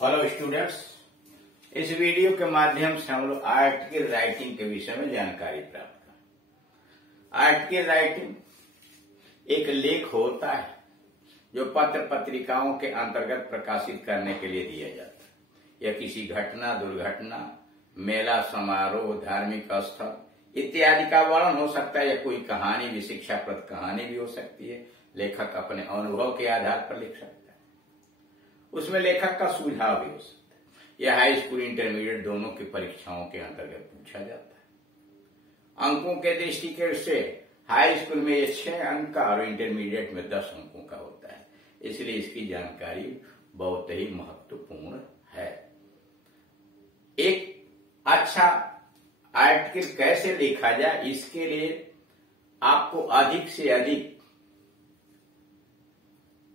Hello students, इस video के माध्यम से हम लोग आर्टिकल राइटिंग के विषय में जानकारी प्राप्त करें। आर्टिकल राइटिंग एक लेख होता है जो पत्र पत्रिकाओं के अंतर्गत प्रकाशित करने के लिए दिया जाता है। यह किसी घटना, दुर्घटना, मेला, समारोह, धार्मिक स्थल इत्यादि का वर्णन हो सकता है या कोई कहानी भी, शिक्षाप्रद कहानी भी हो सकती है। लेखक अपने अनुभव के आधार पर लिख सकता है। उसमें लेखक का सुझाव भी हो सकता है। यह हाई स्कूल, इंटरमीडिएट दोनों की परीक्षाओं के अंतर्गत पूछा जाता है। अंकों के दृष्टिकोण से हाई स्कूल में ये 6 अंक का और इंटरमीडिएट में 10 अंकों का होता है, इसलिए इसकी जानकारी बहुत ही महत्वपूर्ण है। एक अच्छा आर्टिकल कैसे लिखा जाए, इसके लिए आपको अधिक से अधिक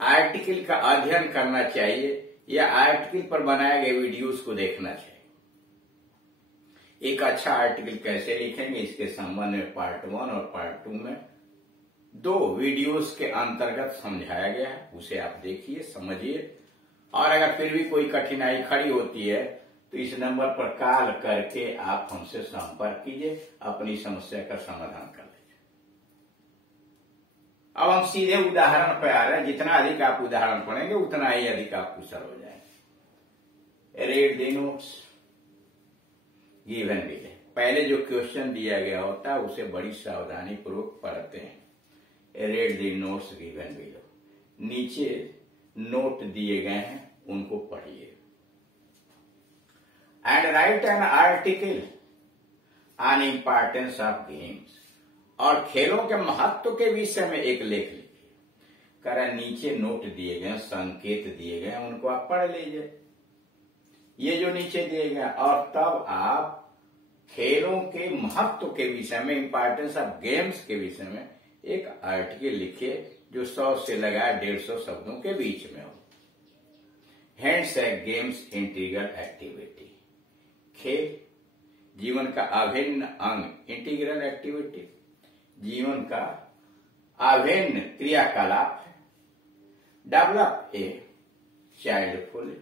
आर्टिकल का अध्ययन करना चाहिए या आर्टिकल पर बनाए गए वीडियोस को देखना चाहिए। एक अच्छा आर्टिकल कैसे लिखेंगे, इसके संबंध में पार्ट 1 और पार्ट 2 में 2 वीडियोस के अंतर्गत समझाया गया है। उसे आप देखिए, समझिए, और अगर फिर भी कोई कठिनाई खड़ी होती है तो इस नंबर पर कॉल करके आप हमसे संपर्क कीजिए, अपनी समस्या का समाधान कर लीजिए। अब हम सीधे उदाहरण पर आ रहे हैं। जितना अधिक आप उदाहरण पढ़ेंगे उतना ही अधिक आप कुशल हो जाएंगे। Read the notes given below. पहले जो क्वेश्चन दिया गया होता है उसे बड़ी सावधानी पूर्वक पढ़ते हैं। Read the notes given below. नीचे नोट दिए गए हैं, उनको पढ़िए। And right an article on importance of games. और खेलों के महत्व के विषय में एक लेख लिखिए। कारण नीचे नोट दिए गए, संकेत दिए गए, उनको आप पढ़ लीजिए, ये जो नीचे दिए गए, और तब आप खेलों के महत्व के विषय में, इंपॉर्टेंस ऑफ गेम्स के विषय में एक आर्टिकल लिखिए जो 100 से लगा 150 शब्दों के बीच में हो। हेंस है गेम्स इंटीग्रल एक्टिविटी। खेल जीवन का अभिन्न अंग, इंटीग्रल एक्टिविटी जीवन का अभिन्न क्रियाकलाप है। डेवलप ए चाइल्डहुड,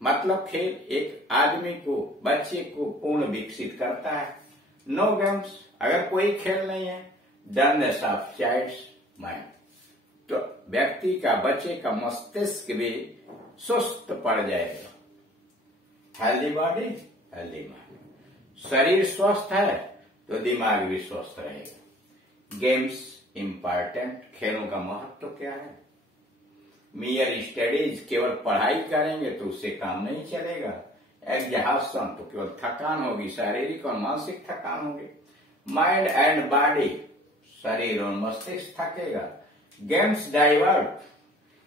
मतलब खेल एक आदमी को, बच्चे को पूर्ण विकसित करता है। नो गेम्स, अगर कोई खेल नहीं है, डलनेस ऑफ चाइल्ड्स माइंड, तो व्यक्ति का, बच्चे का मस्तिष्क भी सुस्त पड़ जाएगा। हेल्दी बॉडी हेल्दी माइंड, शरीर स्वस्थ है तो दिमाग भी स्वस्थ रहेगा। गेम्स इंपॉर्टेंट, खेलों का महत्व क्या है। मियर स्टडीज, केवल पढ़ाई करेंगे तो उससे काम नहीं चलेगा। एग्जॉस्शन, तो केवल थकान होगी, शारीरिक और मानसिक थकान होगी। माइंड एंड बॉडी, शरीर और मस्तिष्क थकेगा। गेम्स डाइवर्ट,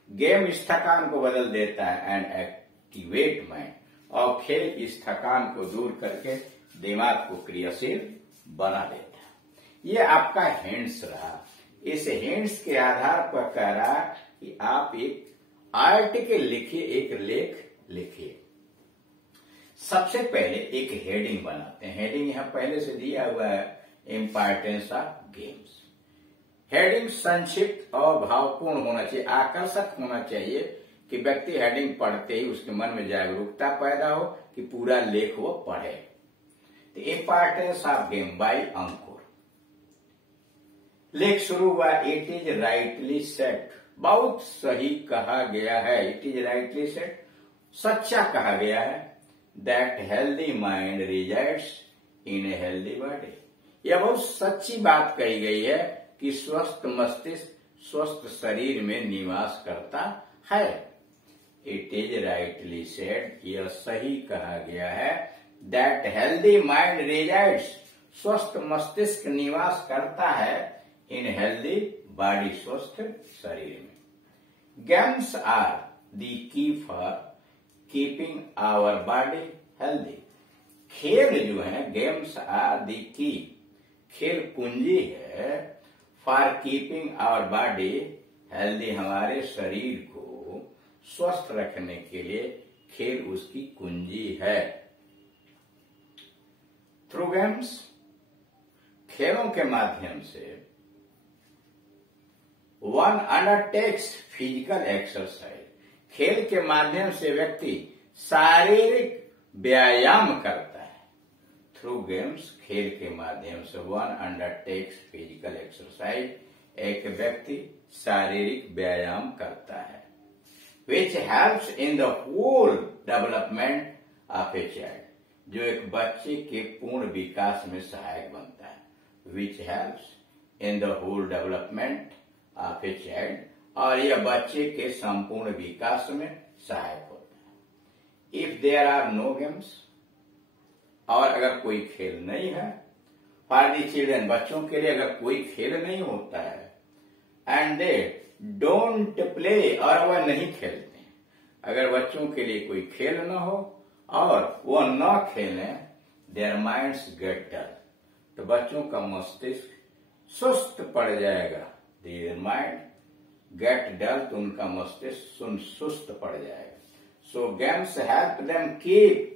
गेम इस थकान को बदल देता है। एंड एक्टिवेट माइंड, और खेल इस थकान को दूर करके दिमाग को क्रियाशील बना देता है। ये आपका हिंट्स रहा। इस हिंट्स के आधार पर कह रहा कि आप एक आर्टिकल लिखिए, एक लेख लिखिए। सबसे पहले एक हेडिंग बनाते हैं। हेडिंग यहां पहले से दिया हुआ है, इंपॉर्टेंस ऑफ गेम्स। हेडिंग संक्षिप्त और भावपूर्ण होना चाहिए, आकर्षक होना चाहिए कि व्यक्ति हेडिंग पढ़ते ही उसके मन में जागरूकता पैदा हो कि पूरा लेख वो पढ़े। The importance of game by अंकुर। लेख शुरू हुआ, इट इज राइटली सेट, बहुत सही कहा गया है। इट इज राइटली सेट, सच्चा कहा गया है। That healthy mind resides in a healthy body, यह बहुत सच्ची बात कही गई है कि स्वस्थ मस्तिष्क स्वस्थ शरीर में निवास करता है। इट इज राइटली सेट, यह सही कहा गया है। दैट हेल्दी माइंड रिजाइड्स, स्वस्थ मस्तिष्क निवास करता है इन हेल्दी बॉडी, स्वस्थ शरीर में। Games are the key for keeping our body healthy. खेल जो है, गेम्स आर द की, खेल कुंजी है, for keeping our body healthy, हमारे शरीर को स्वस्थ रखने के लिए खेल उसकी कुंजी है। थ्रू गेम्स, खेलों के माध्यम से वन अंडरटेक्स फिजिकल एक्सरसाइज, खेल के माध्यम से व्यक्ति शारीरिक व्यायाम करता है। थ्रू गेम्स, खेल के माध्यम से वन अंडरटेक्स फिजिकल एक्सरसाइज, एक व्यक्ति शारीरिक व्यायाम करता है। Which helps in the whole development of a child, जो एक बच्चे के पूर्ण विकास में सहायक बनता है। Which helps in the whole development of a child, और यह बच्चे के संपूर्ण विकास में सहायक होता है। If there are no games, और अगर कोई खेल नहीं है, फॉर द चिल्ड्रन, बच्चों के लिए अगर कोई खेल नहीं होता है, एंड दे डोंट प्ले, और वह नहीं खेलते, अगर बच्चों के लिए कोई खेल न हो और वह न खेलें, देयर माइंड्स गेट डल, तो बच्चों का मस्तिष्क सुस्त पड़ जाएगा। देयर माइंड गेट डल, तो उनका मस्तिष्क सुस्त पड़ जाएगा। So games help them keep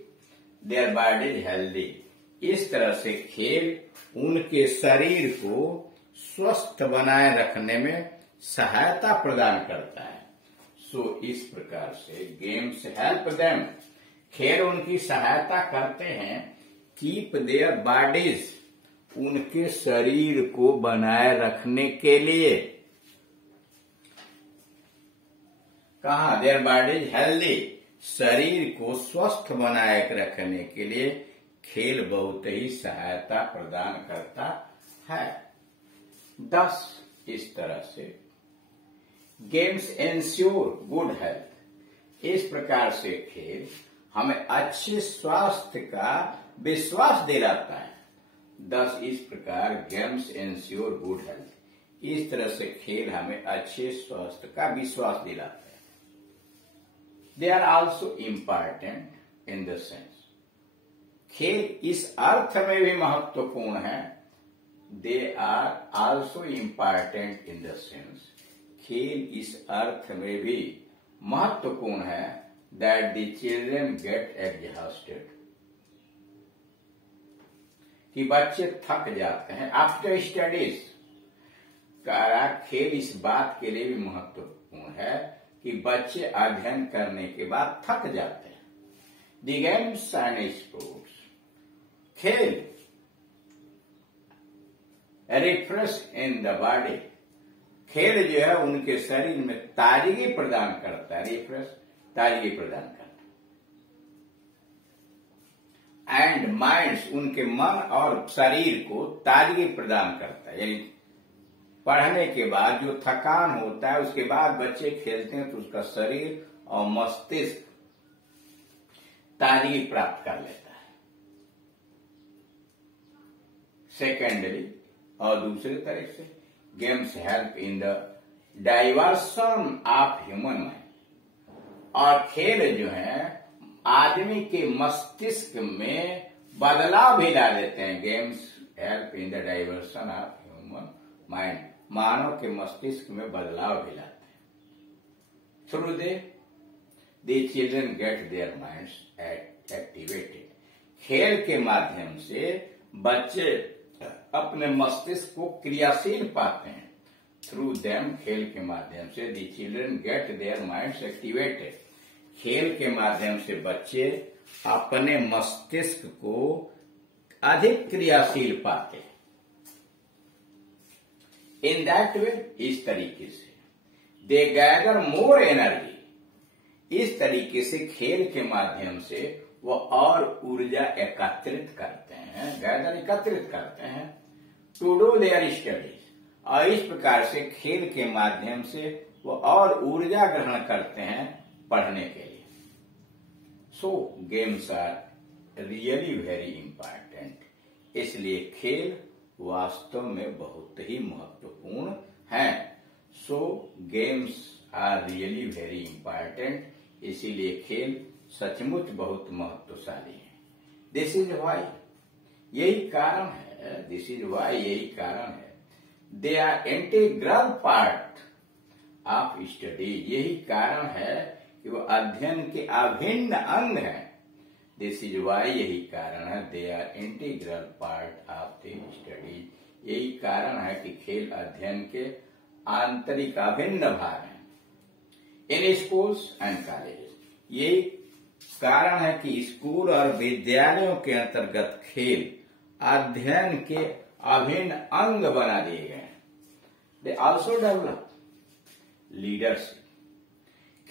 their bodies healthy, इस तरह से खेल उनके शरीर को स्वस्थ बनाए रखने में सहायता प्रदान करता है। सो इस प्रकार से गेम्स हेल्प देम, खेल उनकी सहायता करते हैं, कीप देयर बॉडीज, उनके शरीर को बनाए रखने के लिए। कहा? देयर बॉडीज हेल्दी, शरीर को स्वस्थ बनाए रखने के लिए खेल बहुत ही सहायता प्रदान करता है। 10 इस तरह से गेम्स एंश्योर गुड हेल्थ, इस प्रकार से खेल हमें अच्छे स्वास्थ्य का विश्वास दिलाता है। 10 इस प्रकार गेम्स एंश्योर गुड हेल्थ, इस तरह से खेल हमें अच्छे स्वास्थ्य का विश्वास दिलाता है। They are also important in the sense, खेल इस अर्थ में भी महत्वपूर्ण है। They are also important in the sense, खेल इस अर्थ में भी महत्वपूर्ण है that the children get exhausted, कि बच्चे थक जाते हैं आफ्टर स्टडीज। खेल इस बात के लिए भी महत्वपूर्ण है कि बच्चे अध्ययन करने के बाद थक जाते हैं। द गेम्स एंड स्पोर्ट्स, खेल रिफ्रेश इन द बॉडी, खेल जो है उनके शरीर में ताजगी प्रदान करता है। रिफ्रेश, ताजगी प्रदान करता है। एंड माइंड्स, उनके मन और शरीर को ताजगी प्रदान करता है। यानी पढ़ने के बाद जो थकान होता है, उसके बाद बच्चे खेलते हैं तो उसका शरीर और मस्तिष्क ताजगी प्राप्त कर लेता है। सेकेंडली, और दूसरे तरह से games help in the diversion of human mind, और खेल जो है आदमी के मस्तिष्क में बदलाव भी ला देते हैं। Games help in the diversion of human mind, मानव के मस्तिष्क में बदलाव भी लाते हैं। Through the children get their minds activated, खेल के माध्यम से बच्चे अपने मस्तिष्क को क्रियाशील पाते हैं। थ्रू देम, खेल के माध्यम से the children get their minds activated, खेल के माध्यम से बच्चे अपने मस्तिष्क को अधिक क्रियाशील पाते हैं। इन दैट वे, इस तरीके से दे गैदर मोर एनर्जी, इस तरीके से खेल के माध्यम से वो और ऊर्जा एकत्रित करते हैं, गैदर एकत्रित करते हैं टू डू देयर स्टडीज, और इस प्रकार से खेल के माध्यम से वो और ऊर्जा ग्रहण करते हैं पढ़ने के लिए। So games are really very important, इसलिए खेल वास्तव में बहुत ही महत्वपूर्ण है। So games are really very important, इसीलिए खेल सचमुच बहुत महत्वशाली है। दिस इज वाई, यही कारण है, दिस इज वाई, यही कारण है, they are integral part of study, यही कारण है कि वो अध्ययन के अभिन्न अंग है। दिस इज वाई, यही कारण है, they are integral part of the study, यही कारण है कि खेल अध्ययन के आंतरिक अभिन्न भाग हैं। इन स्कूल्स एंड कॉलेजेस। यही कारण है कि स्कूल और विद्यालयों के अंतर्गत खेल अध्ययन के अभिन्न अंग बना दिए गए हैं। They also develop leadership.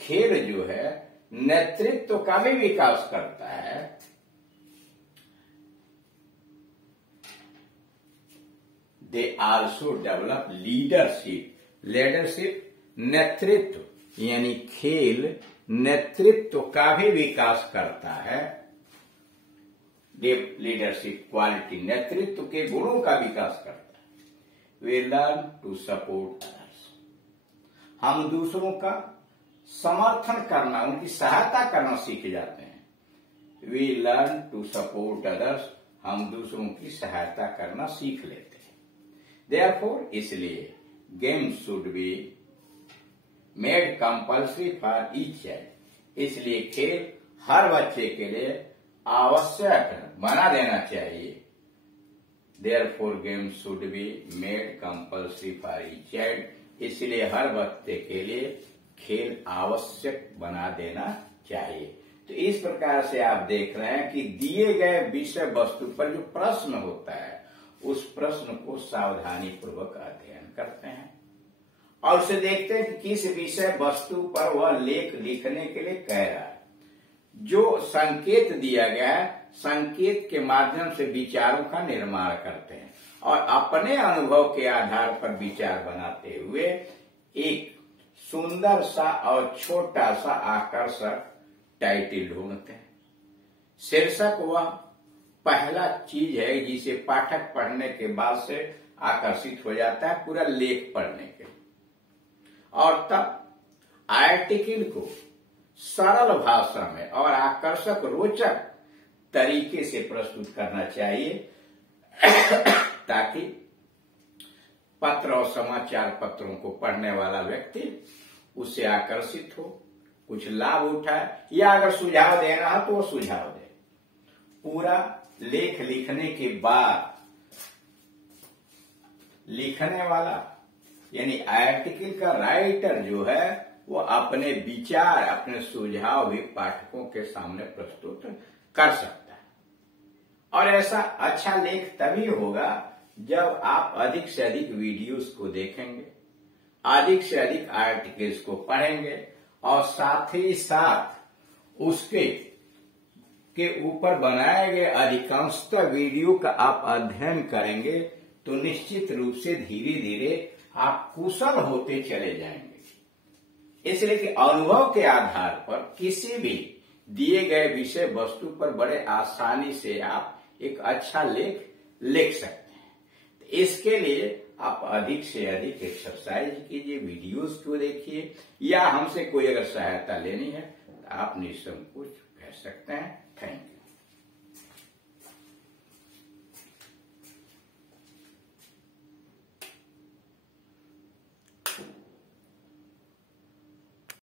खेल जो है नेतृत्व का भी विकास करता है। They also develop leadership. Leadership नेतृत्व, यानी खेल नेतृत्व का भी विकास करता है। लीडरशिप क्वालिटी, नेतृत्व के गुणों का विकास करता है। We learn to support others. हम दूसरों का समर्थन करना, उनकी सहायता करना सीख जाते हैं। We learn to support others. हम दूसरों की सहायता करना सीख लेते हैं। देयरफॉर, इसलिए games should be made compulsory for each child. इसलिए खेल हर बच्चे के लिए आवश्यक बना देना चाहिए। Therefore games should be made compulsory for each child. इसलिए हर बच्चे के लिए खेल आवश्यक बना देना चाहिए। तो इस प्रकार से आप देख रहे हैं कि दिए गए विषय वस्तु पर जो प्रश्न होता है उस प्रश्न को सावधानी पूर्वक अध्ययन करते हैं और उसे देखते हैं कि किस विषय वस्तु पर वह लेख लिखने के लिए कह रहा है। जो संकेत दिया गया है, संकेत के माध्यम से विचारों का निर्माण करते हैं और अपने अनुभव के आधार पर विचार बनाते हुए एक सुंदर सा और छोटा सा आकर्षक टाइटल ढूंढते हैं। शीर्षक वह पहला चीज है जिसे पाठक पढ़ने के बाद से आकर्षित हो जाता है पूरा लेख पढ़ने के, और तब आर्टिकल को सरल भाषा में और आकर्षक रोचक तरीके से प्रस्तुत करना चाहिए ताकि पत्र और समाचार पत्रों को पढ़ने वाला व्यक्ति उससे आकर्षित हो, कुछ लाभ उठाए, या अगर सुझाव देना हो तो वो सुझाव दे। पूरा लेख लिखने के बाद लिखने वाला यानी आर्टिकल का राइटर जो है वो अपने विचार, अपने सुझाव भी पाठकों के सामने प्रस्तुत कर सकता है। और ऐसा अच्छा लेख तभी होगा जब आप अधिक से अधिक वीडियोस को देखेंगे, अधिक से अधिक आर्टिकल्स को पढ़ेंगे और साथ ही साथ उसके के ऊपर बनाए गए अधिकांशतः वीडियो का आप अध्ययन करेंगे तो निश्चित रूप से धीरे धीरे आप कुशल होते चले जाएंगे। इसलिए कि अनुभव के आधार पर किसी भी दिए गए विषय वस्तु पर बड़े आसानी से आप एक अच्छा लेख लिख सकते हैं। इसके लिए आप अधिक से अधिक एक्सरसाइज कीजिए, वीडियोस को देखिए, या हमसे कोई अगर सहायता लेनी है तो आप निसंकोच कह सकते हैं। Thank you.